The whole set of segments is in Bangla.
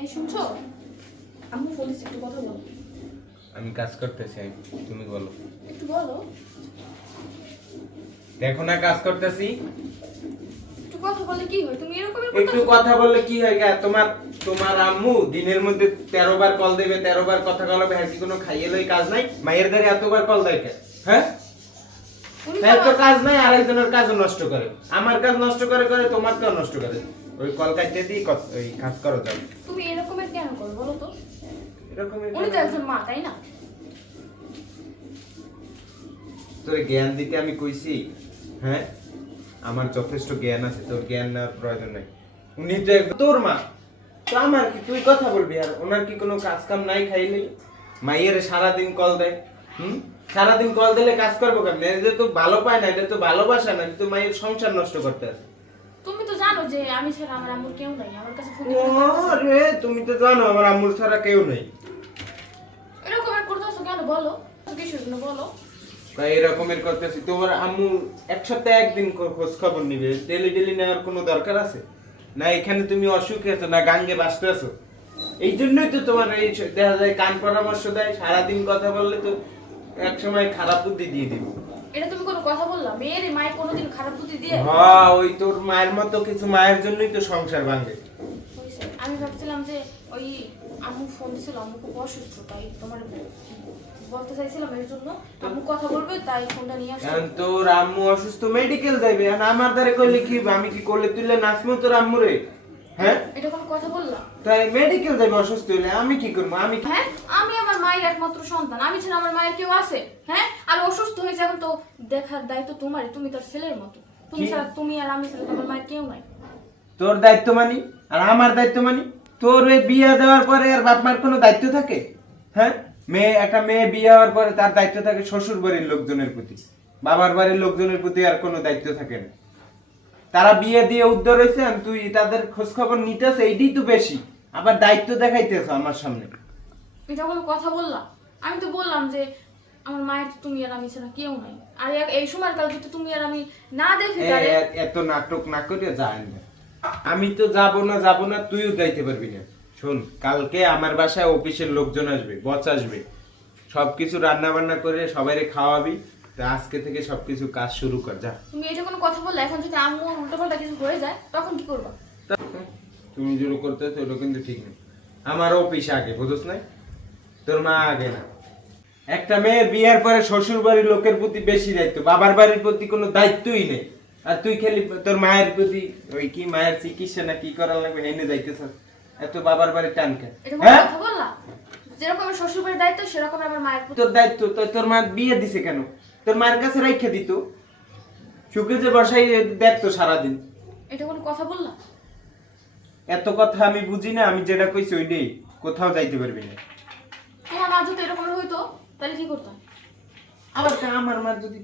এই শুনছো? আম্মু ফোন দিচ্ছে একটু কথা বলো। আমি কাজ করতেছি তুমি বলো। একটু বলো। দেখো না কাজ করতেছি। একটু কথা বললে কি হয়? তুমি এরকমই একটু কথা বললে কি হয় গা? তোমার তোমার আম্মু দিনের মধ্যে তেরো বার কল দেবে তেরো বার কথা হ্যাঁ কি কোনো খাইয়ে লই কাজ নাই? মায়ের এতবার কল দেয় হ্যাঁ? তো কাজ নাই আরেকজনের কাজও নষ্ট করে। আমার কাজ নষ্ট করে করে তোমার কাজ নষ্ট করে। ওই কল কাটতে দিই ওই কাজ করো যাও তুমি এরকমের কেন করো বলো তো? এরকমের উনি তো একজন মা তাই না? তোর জ্ঞান দিতে আমি কইছি হ্যাঁ? আমার যথেষ্ট জ্ঞান আছে তোর জ্ঞান নেওয়ার প্রয়োজন নাই। উনি তো একদম তোর মা। তো আমার কি তুই কথা বলবি আর ওনার কি কোনো কাজ কাম নাই খাইলেই মাইয়ের সারাদিন কল দেয় হুম? সারাদিন কল দিলে কাজ করব কেন এটা তো ভালো পায় না এটা তো ভালোবাসা না এটা তো মায়ের সংসার নষ্ট করতে আছে। জানো যে আমি ছাড়া আমার আম্মুর কেউ নাই আমার কাছে ফোন ও রে তুমি তো জানো আমার আম্মুর ছাড়া কেউ নেই। করতেছো কেন? বলো। কিসের জন্য বলো। তাই এরকমের করতেছি। তোমার আম্মু এক সপ্তাহে একদিন খোঁজ খবর নিবে। ডেলি ডেলি নেওয়ার কোনো দরকার আছে? না এখানে তুমি অসুখে আছো না গাঙ্গে বাঁচতে আছো? এই জন্যই তো তোমার এই দেখা যায় কান পরামর্শ দেয় সারাদিন কথা বললে তো এক সময় খারাপ বুদ্ধি দিয়ে দিব। এটা তুমি কোনো কথা বললা? মেয়ের মায়ের কোনোদিন খারাপ বুদ্ধি দিয়ে হ্যাঁ ওই তোর মায়ের মতো কিছু মায়ের জন্যই তো সংসার ভাঙে। আমি ভাবছিলাম যে ওই আম্মু ফোন দিছিল আম্মু খুব অসুস্থ তাই তোমার বলতে চাইছিলাম এর জন্য। আম্মু কথা বলবে তাই ফোনটা নিয়ে তোর আম্মু অসুস্থ মেডিকেল যাইবে। এখন আমার দ্বারে করলে কি আমি কি করলে তুললে নাচবো তোর আম্মুরে? হ্যাঁ? এটা কোনো কথা বললাম তাই মেডিকেল যাইবে অসুস্থ হইলে আমি কি করব? আমি হ্যাঁ? আমি আমার মায়ের একমাত্র সন্তান। আমি ছাড়া আমার মায়ের কেউ আছে? হ্যাঁ? আর অসুস্থ হয়েছে এখন তো দেখার দায়িত্ব তোমার তুমি তার ছেলের মতো। তুমি ছাড়া তুমি আর আমি ছাড়া আমার মায়ের কেউ নাই। তোর দায়িত্ব মানি? আর আমার দায়িত্ব মানি? তোর ওই বিয়ে দেওয়ার পরে আর বাপ মার কোনো দায়িত্ব থাকে? হ্যাঁ? মেয়ে একটা মেয়ে বিয়ে হওয়ার পরে তার দায়িত্ব থাকে শ্বশুর বাড়ির লোকজনের প্রতি। বাবার বাড়ির লোকজনের প্রতি আর কোনো দায়িত্ব থাকে না। তারা বিয়ে দিয়ে উদ্ধার হয়েছে তুই তাদের খোঁজ খবর নিতেছ এইটাই তো বেশি। আবার দায়িত্ব দেখাইতেছ আমার সামনে। এটা কোনো কথা বললাম আমি তো বললাম যে আমার মায়ের তো তুমি আর আমি ছাড়া কেউ নাই। আর এই সময় কাল যদি তুমি আর আমি না দেখি তাহলে এত নাটক না করে যায় না। আমি তো যাব না যাব না তুইও যাইতে পারবি না। শোন কালকে আমার বাসায় অফিসের লোকজন আসবে বচ আসবে। সবকিছু রান্না বান্না করে সবাইরে খাওয়াবি। আজকে থেকে সবকিছু কাজ শুরু কর যা। তুমি এটা কোনো কথা বললে এখন যদি আম্মু উল্টো পাল্টা কিছু হয়ে যায় তখন কি করবা? তুমি যেটা করতে তো ওটা কিন্তু ঠিক নেই। আমার অফিস আগে বুঝছ নাই? তোর মা আগে না। একটা মেয়ের বিয়ের পরে শ্বশুর বাড়ির লোকের প্রতি বেশি দায়িত্ব বাবার বাড়ির প্রতি কোনো দায়িত্বই নেই। আর তুই খালি তোর মায়ের প্রতি ওই কি মায়ের চিকিৎসা না কি করার লাগবে হেনে যাইতেছ। এত বাবার বাড়ির টান কেন? হ্যাঁ? যেরকম শ্বশুর বাড়ির দায়িত্ব সেরকম আমার মায়ের তোর দায়িত্ব তোর মা বিয়ে দিছে কেন? তোর মায়ের কাছে রাইখা দিত। সুখে যে বসাই দেখতো সারাদিন। এটা কোনো কথা বললা? এত কথা আমি বুঝি না আমি যেটা কইছি ওইটাই। কোথাও যাইতে পারবি না। তোমার মা যদি এরকম হইতো তাহলে কি করতাম? আবার তা আমার মা যদি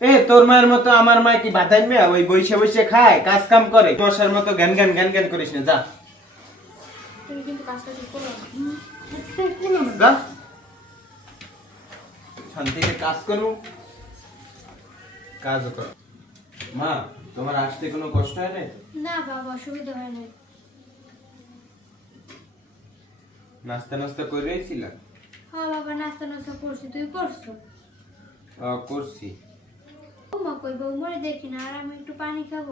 এ তোর মায়ের মতো আমার মা কি বাতাই মেয়ে? ওই বসে বইসে খায় কাজ কাম করে। মশার মতো গান জ্ঞান গান জ্ঞান করিস না যা। তুমি কিন্তু কাজটা ঠিক করো না। যা। শান্তিতে কাজ করব কাজ কর। মা তোমার আসতে কোনো কষ্ট হয় না না বাবা অসুবিধা হয় না নাস্তা নাস্তা করেছিলাম হ্যাঁ বাবা নাস্তা নাস্তা করছি। তুই করছ? করছি। বৌমা কই? বৌমারে দেখি না আর আমি একটু পানি খাব।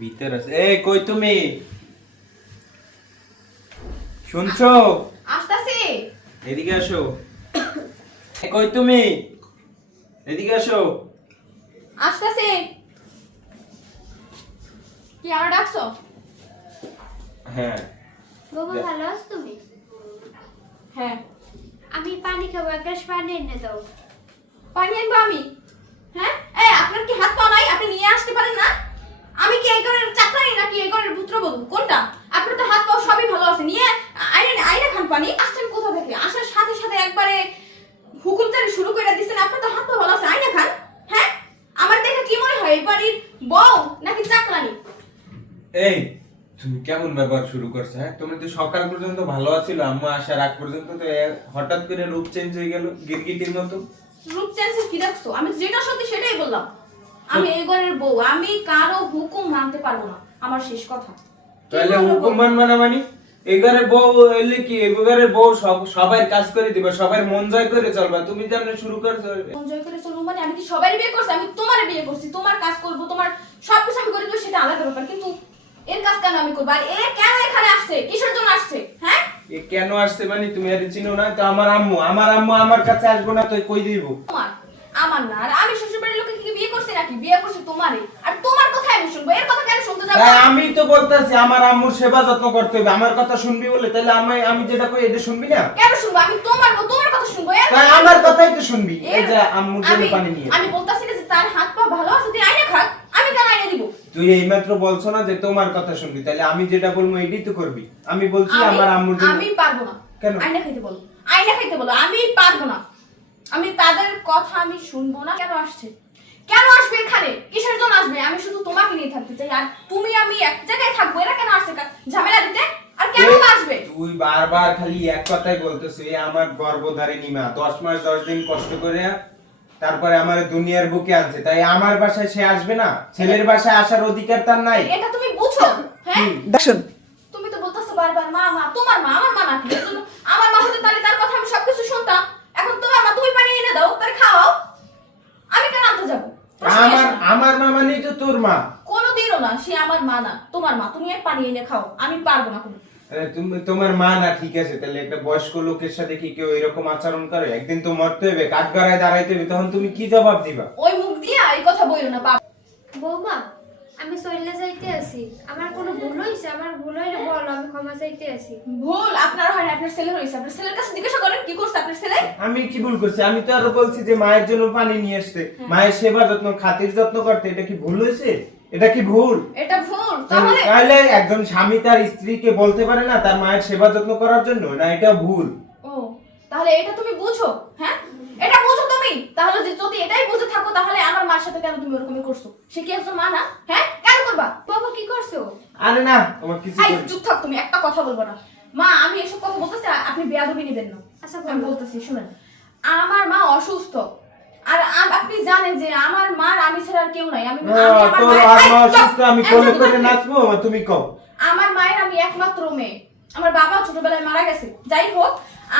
ভিতর আছে। এ কই তুমি? শুনছো? আসতাছি এদিকে আসো। কই তুমি? এদিকে আসো। আসতাছি। কি আমার ডাকছো? হ্যাঁ। বাবা ভালো আছো তুমি? হ্যাঁ। আমি পানি খাব এক গ্লাস পানি এনে দাও। পানি আনব আমি? হ্যাঁ? এই আপনার কি হাত পা নাই? আপনি নিয়ে আসতে পারেন না আমি কি এই ঘরের চাকরানি নাকি এই ঘরের পুত্রবধূ কোনটা আপনার তো হাত পা সবই ভালো আছে নিয়ে আইনে আইনে খান পানি আসছেন কোথা থেকে আসার সাথে সাথে একবারে হুকুম চালি শুরু করে দিচ্ছেন আপনার তো হাত পা ভালো আছে আইনে খান হ্যাঁ আমার দেখে কি মনে হয় এই বাড়ির বউ নাকি চাকরানি এই তুমি কেমন ব্যবহার শুরু করছ হ্যাঁ? তুমি তো সকাল পর্যন্ত ভালো আছিল আম্মু আসার আগ পর্যন্ত তো হঠাৎ করে রূপ চেঞ্জ হয়ে গেল গিরগিটির মতো? রূপ চেঞ্জের কি দেখছ? আমি যেটা সত্যি সেটাই বললাম। আমি এই ঘরের বউ আমি কারও হুকুম মানতে পারব না আমার শেষ কথা। তাহলে? হুকুম মানবা না মানি? এগারে বউ এলে কি এগারে বউ সব সবাই কাজ করে দিবে সবাই মন জয় করে চলবা তুমি যেমন শুরু করছ জয় করে চলবো মানে আমি কি সবাই বিয়ে করছি? আমি তোমার বিয়ে করছি তোমার কাজ করব তোমার সব কিছু আমি করে দেবো সেটা আলাদা ব্যাপার কিন্তু এর কাজ কেন আমি করব? আর এ কেন এখানে আসছে? কিসের জন্য আসছে? হ্যাঁ? এ কেন আসছে মানে তুমি আর চিনো না? তো আমার আম্মু আমার আম্মু আমার কাছে আসব না তো কই দিব? তোমার আমার না। আর আমি শ্বশুর বাড়ির লোকে কি বিয়ে করছি নাকি? বিয়ে করছি তোমারই। আর তোমার কথা আমি শুনব। এর কথা কেন শুনতে যাব? আমি তো বলতেছি আমার আম্মুর সেবা যত্ন করতে হবে। আমার কথা শুনবি বলে? তাহলে আমি আমি যেটা কই এটা শুনবি না? কেন শুনব? আমি তোমার তোমার কথা শুনব। আমার কথাই তো শুনবি। এই যে আম্মুর জন্য পানি নিয়ে। আমি বলতাছি যে তার হাত পা ভালো আছে তুই আইনা খাক আমি কেন আইনা দিব তুই এইমাত্র বলছো না যে তোমার কথা শুনবি। তাহলে আমি যেটা বলব এটাই তো করবি। আমি বলছি আমার আম্মুর জন্য। আমি পারব না। কেন? আইনা খাইতে বলো। আইনা খাইতে বলো। আমি পারব না। আমি তাদের কথা আমি শুনব না। কেন আসছে? কেন আসবে এখানে? কিসের জন্য আসবে? আমি শুধু তোমাকে নিয়ে থাকতে চাই। আর তুমি আমি এক জায়গায় থাকব। এরা কেন আসছে? ঝামেলা দিতে? আর কেন আসবে? তুই বারবার খালি এক কথাই বলতেছিস। আমার গর্ভধারিণী মা। দশ মাস দশ দিন কষ্ট করে তারপরে আমার দুনিয়ার বুকে আনছে। তাই আমার বাসায় সে আসবে না? ছেলের বাসায় আসার অধিকার তার নাই? এটা তুমি বুঝো হ্যাঁ? দেখুন তুমি তো বলতেছো বারবার মা মা তোমার মা আমার মা নাকি এর জন্য আমার মা হতে তাহলে তার কথা আমি সবকিছু শুনতাম। এখন তোমার মা তুমি পানি এনে দাও তার খাওয়াও। আমি কেন আনতে যাব? আমার আমার মা মানেই তো তোর মা। কোনোদিনও না সে আমার মা না তোমার মা। তুমি এক পানি এনে খাও আমি পারব না কোনো তুমি তোমার মা না ঠিক আছে তাহলে একটা বয়স্ক লোকের সাথে কি কেউ এরকম আচরণ করে? একদিন তো মরতে হবে কাঠগড়ায় দাঁড়াইতে হবে তখন তুমি কি জবাব দিবা? ওই মুখ দিয়ে এই কথা বইলো না বাবা বৌমা আমি চলে যাইতে আছি। আমার কোনো ভুল হয়েছে আমার ভুল হইলে বলো আমি ক্ষমা চাইতে আছি। ভুল? আপনার হয় না, আপনার ছেলে হয়েছে আপনার ছেলের কাছে জিজ্ঞাসা করেন কি করছে আপনার ছেলে? আমি কি ভুল করছি? আমি তো আরও বলছি যে মায়ের জন্য পানি নিয়ে আসতে। মায়ের সেবা যত্ন খাতির যত্ন করতে এটা কি ভুল হয়েছে এটা কি ভুল? এটা ভুল তাহলে তাহলে একজন স্বামী তার স্ত্রীকে বলতে পারে না তার মায়ের সেবা যত্ন করার জন্য না এটা ভুল? ও তাহলে এটা তুমি বুঝো হ্যাঁ? এটা বুঝো তুমি তাহলে যদি এটাই বুঝে থাকো তাহলে আমার মার সাথে কেন তুমি ওরকমই করছ? সে কি একজন মা না? হ্যাঁ? কেন করবা? বাবা কি করছ আরে না তোমার কিছু আই চুপ থাক তুমি একটা কথা বলব না। মা আমি এসব কথা বলতেছি আপনি বেয়াদবি নেবেন না। আচ্ছা, আমি বলো। বলতেছি শুনেন আমার মা অসুস্থ। আর আপনি জানেন যে আমার মার আমি ছাড়া আর কেউ নাই। আমি তোর আর মা! আমি কোলে করে নাচবো? তুমি কও। আমার মায়ের আমি একমাত্র মেয়ে। আমার বাবা ছোটবেলায় মারা গেছে। যাই হোক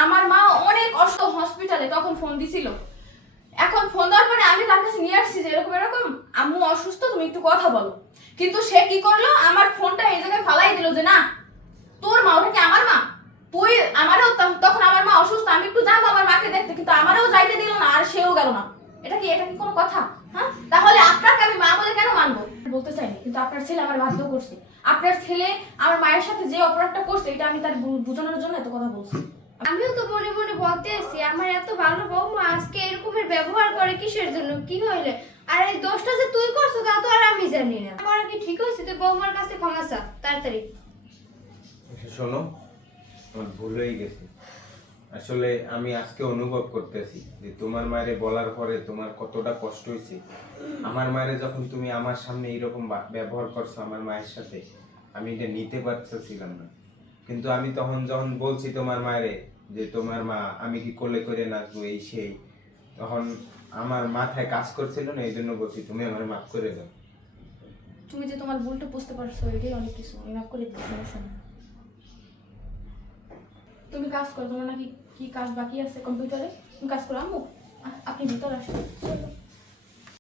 আমার মা অনেক অসুস্থ হসপিটালে তখন ফোন দিছিল। এখন ফোন দেওয়ার পরে আমি তার কাছে নিয়ে আসছি যে এরকম এরকম আম্মু অসুস্থ তুমি একটু কথা বলো। কিন্তু সে কি করল? আমার ফোনটা এই জায়গায় ফালাই দিল যে না তোর মা ওটা কি আমার মা? তুই আমারও তখন আমার মা অসুস্থ আমি একটু যাব আমার মাকে দেখতে। কিন্তু আমারও যাইতে দিল না আর সেও গেল না। এটা কি এটা কি কোনো কথা? হ্যাঁ? তাহলে আপনাকে আমি মা বলে কেন মানবো? বলতে চাইনি কিন্তু আপনার ছেলে আমার বাধ্য করছে। আপনার ছেলে আমার মায়ের সাথে যে অপরাধটা করছে এটা আমি তার বোঝানোর জন্য এত কথা বলছি। আমিও তো মনে মনে বলতে আছি আমার এত ভালো বৌমা আজকে এরকমের ব্যবহার করে কিসের জন্য? কি হইলে? আর এই দোষটা যে তুই করছ তা তো আর আমি জানি না। আমার কি ঠিক হয়েছে? তুই বৌমার কাছে ক্ষমা চা তাড়াতাড়ি। শোনো আমার ভুল হয়ে গেছে। আসলে আমি আজকে অনুভব করতেছি যে তোমার মায়ের বলার পরে তোমার কতটা কষ্ট হয়েছে। আমার মায়েরে যখন তুমি আমার সামনে এইরকম ব্যবহার করছ আমার মায়ের সাথে, আমি এটা নিতে পারতেছিলাম না। কিন্তু আমি তখন যখন বলছি তোমার মায়েরে যে তোমার মা, আমি কি কোলে করে নাচবো এই সেই, তখন আমার মাথায় কাজ করছিল না এই জন্য বলছি তুমি আমার মাফ করে দাও। তুমি যে তোমার ভুলটা বুঝতে পারছ, এটাই অনেক কিছু। আমি মাফ করে নেই। তুমি কাজ করো, তোমার নাকি কি কাজ বাকি আছে কম্পিউটারে? তুমি কাজ করো, আম্মু। আপনি ভিতরে আসুন।